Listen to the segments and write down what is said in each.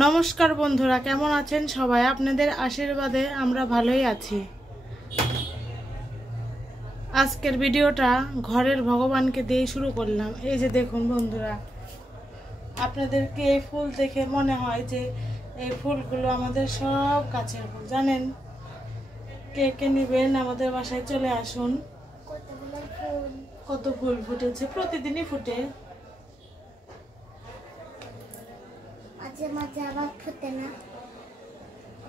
নমস্কার বন্ধুরা, কেমন আছেন সবাই? আপনাদের আশীর্বাদে আমরা ভালোই আছি। আজকের ভিডিওটা ঘরের ভগবানকে দিয়ে শুরু করলাম। এই যে দেখুন বন্ধুরা, আপনাদেরকে এই ফুল দেখে মনে হয় যে এই ফুলগুলো আমাদের সব গাছের ফুল। জানেন, কে কে নেবেন আমাদের বাসায় চলে আসুন। কত ফুল ফুটেছে, প্রতিদিনই ফুটে, মাঝে মাঝে আবার ফুটে না,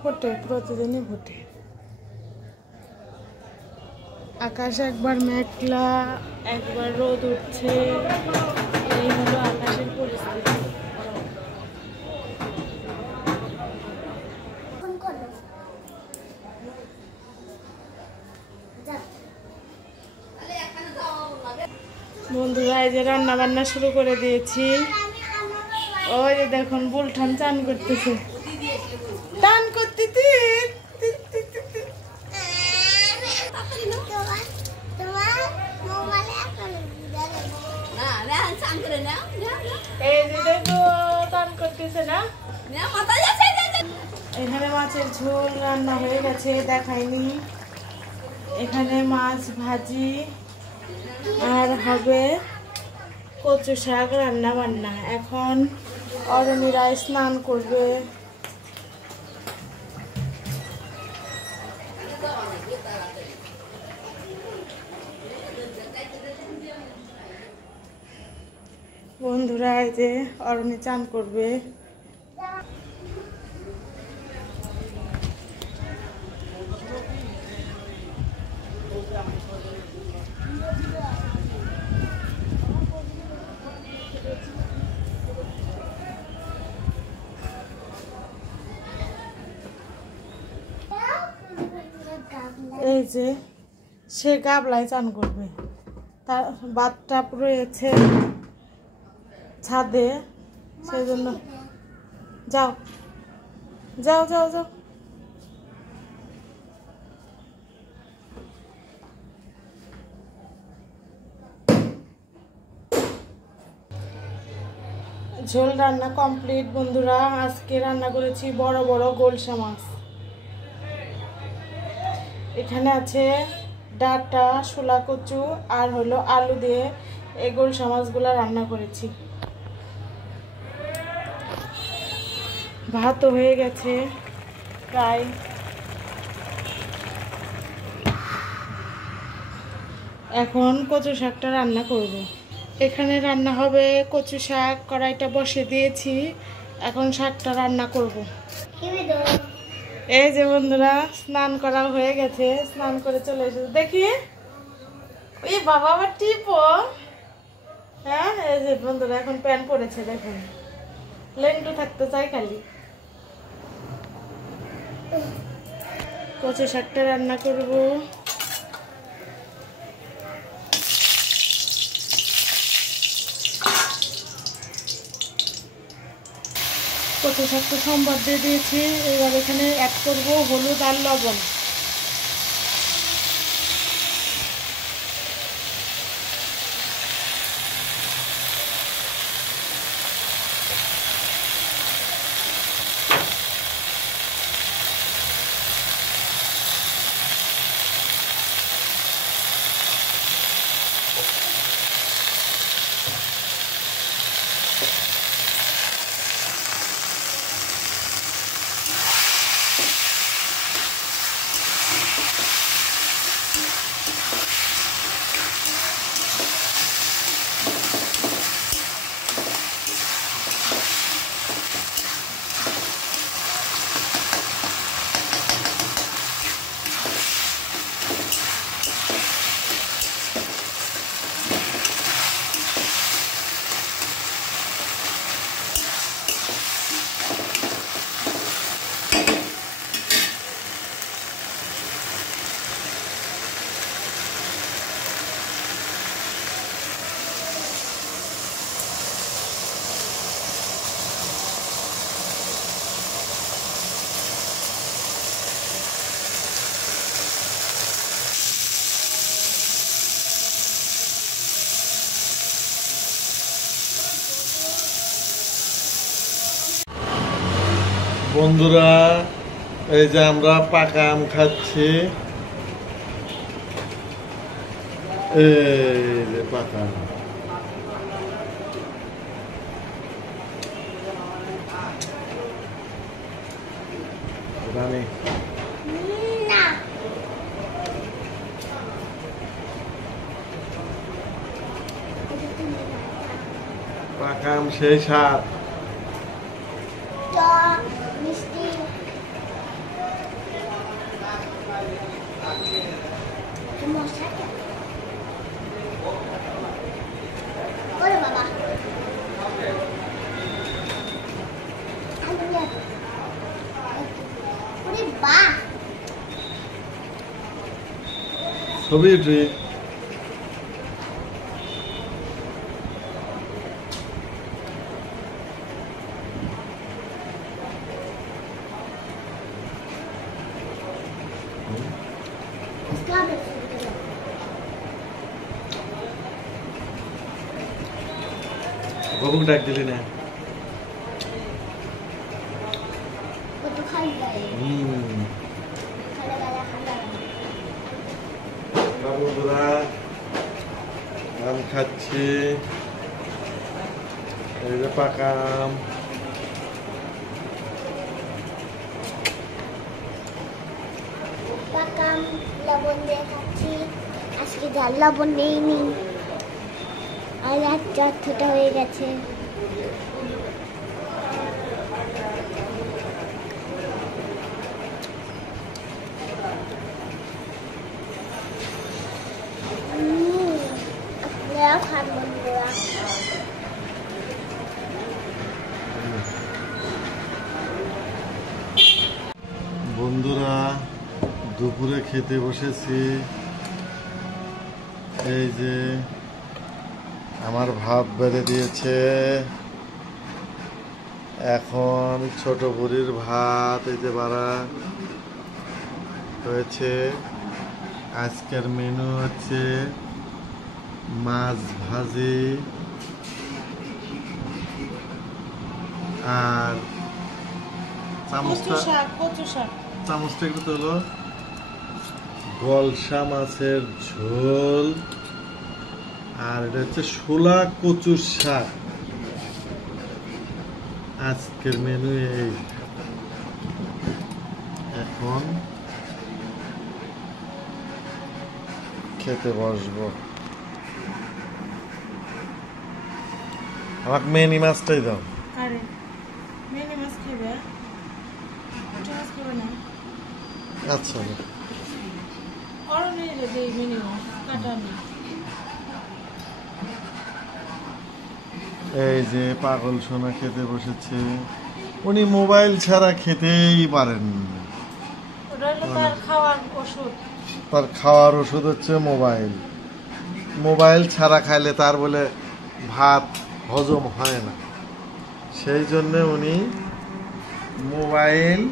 ফুটে, প্রতিদিনই ফুটে। আকাশ একবার মেঘলা, একবার রোদ উঠছে, এই হলো আকাশের পরিস্থিতি। বন্ধুরা, এই যে রান্না বান্না শুরু করে দিয়েছি। ওই যে দেখুন বুলঠান চান করতেছে, টান করতে এখানে মাছের ঝোল রান্না হয়ে গেছে, দেখাইনি। এখানে মাছ ভাজি আর হবে কচু শাক রান্না বান্না। এখন অরণিরা স্নান করবে। বন্ধুরা, এই যে অরণি চান করবে। এই যে সে গাবলায় চান করবে, তার বাথটাব রয়েছে ছাদে, সেই জন্য। যাও যাও যাও যাও। ঝোল রান্না কমপ্লিট বন্ধুরা। আজকে রান্না করেছি বড় বড় গোলসা মাছ। এখানে আছে ডাঁটা, শোলা কচু আর হলো আলু দিয়ে এই গোলসা মাছগুলো রান্না করেছি। ভাতও হয়ে গেছে প্রায়। এখন কচু শাকটা রান্না করব। এখানে রান্না হবে কচু শাক, কড়াইটা বসে দিয়েছি, এখন শাকটা রান্না করব। এই যে বন্ধুরা, স্নান করা হয়ে গেছে, স্নান করে চলে এসেছে। দেখি এই বাবা আবার টিপো। হ্যাঁ, এই যে বন্ধুরা এখন প্যান্ট পরেছে, দেখুন লেন্টু থাকতে চাই খালি। কচু শাকটা রান্না করব। কচু শাকটা সম্বাদ দিয়ে দিয়েছি। এবার এখানে অ্যাড করব হলুদ আর লবণ। বন্ধুরা, এই যে আমরা পাকা আম খাচ্ছি। এই যে পাকা আম। রানী পাকা আম সেই স্বাদ। মিষ্টি মশলা ওরে বাবা ওরে বা ছবি উঠি। বাবুক ডাক দিলি না? কত খাই যায় বন্ধুরা, আম খাচ্ছি। এই যে পাকা আম। পাকাম লবণ দিয়ে খাচ্ছি। আজকে যা লবণ নেইনি, আর রাত ছোটা হয়ে গেছে। আপনারা খান বন্ধুরা। বন্ধুরা, দুপুরে খেতে বসেছি। এই যে আমার ভাত বেড়ে দিয়েছে। এখন ছোট বুড়ির ভাত এই যে বাড়া হয়েছে। আজকের মেনু হচ্ছে মাছ ভাজি আর চামচটা একটু তোলো। গলসা মাছের ঝোল আর এটা হচ্ছে শোলা কচুর শাক। আজকের মেনু এই। এখন খেতে বসবো। আমাকে মেনি মাছটাই দাও। আরে মেনি মাছ খাবে? ছোট মাছ খাবে না? আচ্ছা, আরো নেই রে যে মেনি মাছ কাটা নেই। এই যে পাগল সোনা খেতে বসেছে। উনি মোবাইল ছাড়া খেতেই পারেন না। ওটা হলো তার খাওয়ার ওষুধ। তার খাওয়ার ওষুধ হচ্ছে মোবাইল। মোবাইল ছাড়া খাইলে তার বলে ভাত হজম হয় না। সেই জন্য উনি মোবাইল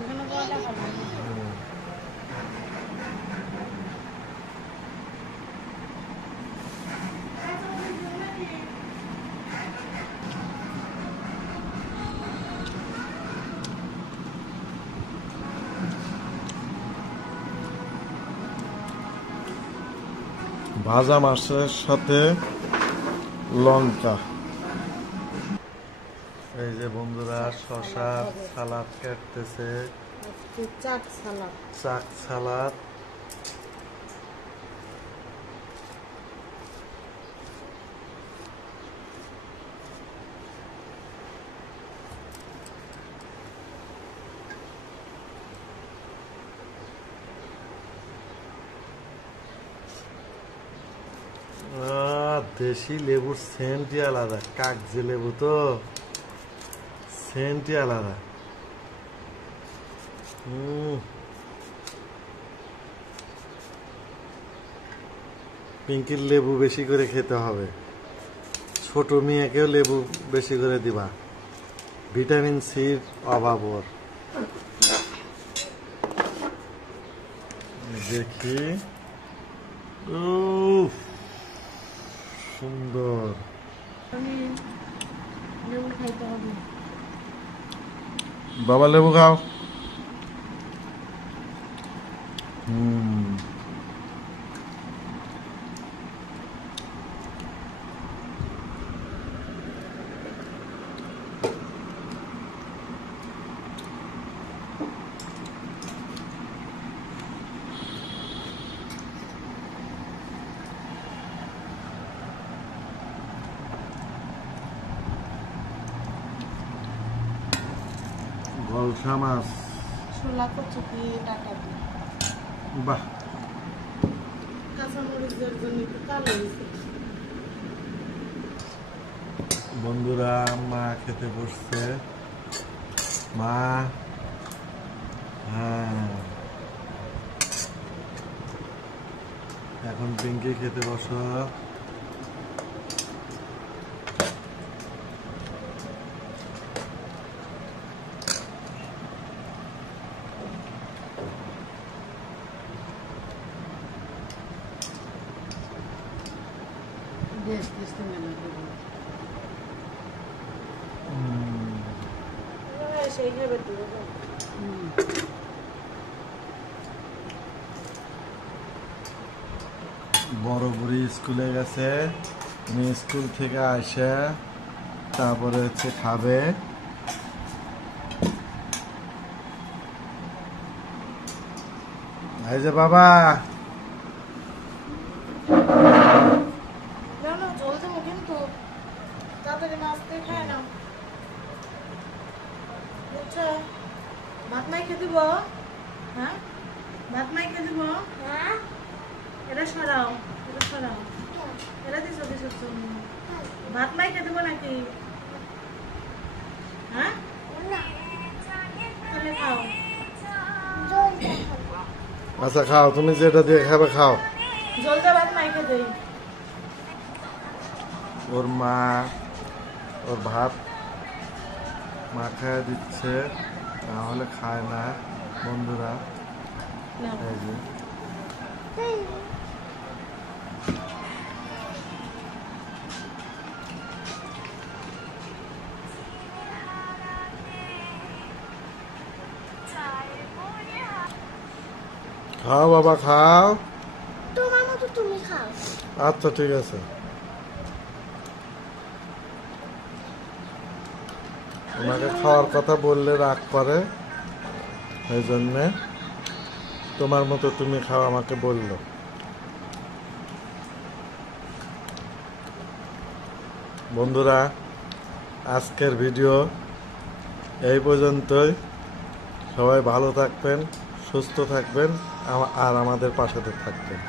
এখানে বড়টা খাবে। ভাজা মাছের সাথে লঙ্কা। এই যে বন্ধুরা শশা সালাদ কাটতেছে। চাক সালাদ। চাক সালাদ। দেশি লেবুর সেন্টই আলাদা। কাগজি লেবু তো সেন্টই আলাদা। পিঙ্কির লেবু বেশি করে খেতে হবে। ছোট মেয়েকেও লেবু বেশি করে দিবা, ভিটামিন সির অভাব ওর। দেখি, উফ, সুন্দর। আমি লেবু খাইতে হবে। বাবা লেবু খাও। হুম, গলসা মাছ, ছোলা কচু দিয়ে টাকা দিয়ে বাহ। কাঁচামরিচের জন্য একটু কালো হয়েছে। বন্ধুরা, মা খেতে বসছে। মা, হ্যাঁ, এখন পিঙ্কি খেতে বসো। সেই খাবে তো বড় বুড়ি স্কুলে গেছে, উনি স্কুল থেকে আসে তারপরে হচ্ছে খাবে। এই যে বাবা, না না জল দেবো কিন্তু তাড়াতাড়ি নাচতে খায় না, বুঝছো? ভাত মাই খেয়ে দিব, হ্যাঁ ভাত মাই খেয়ে দিব। হ্যাঁ এটা সরাও, এটা সরাও, এটা দিছো দিছো ভাত মাই খেয়ে দিব নাকি? হ্যাঁ না তাহলে খাও। জল দেখাবো। আচ্ছা খাও, তুমি যেটা দিয়ে খাবে খাও। জল দিয়ে ভাত মাই খেয়ে দেই। ওর মা ওর ভাত মাখায় দিচ্ছে, তাহলে খায় না। বন্ধুরা, নাও। এই যে খাও বাবা খাও। তোমার মতো তুমি খাও। আচ্ছা ঠিক আছে। তোমাকে খাওয়ার কথা বললে রাগ করে, এই জন্যে তোমার মতো তুমি খাও আমাকে বললো। বন্ধুরা, আজকের ভিডিও এই পর্যন্তই। সবাই ভালো থাকবেন, সুস্থ থাকবেন, আর আমাদের পাশে থাকবেন।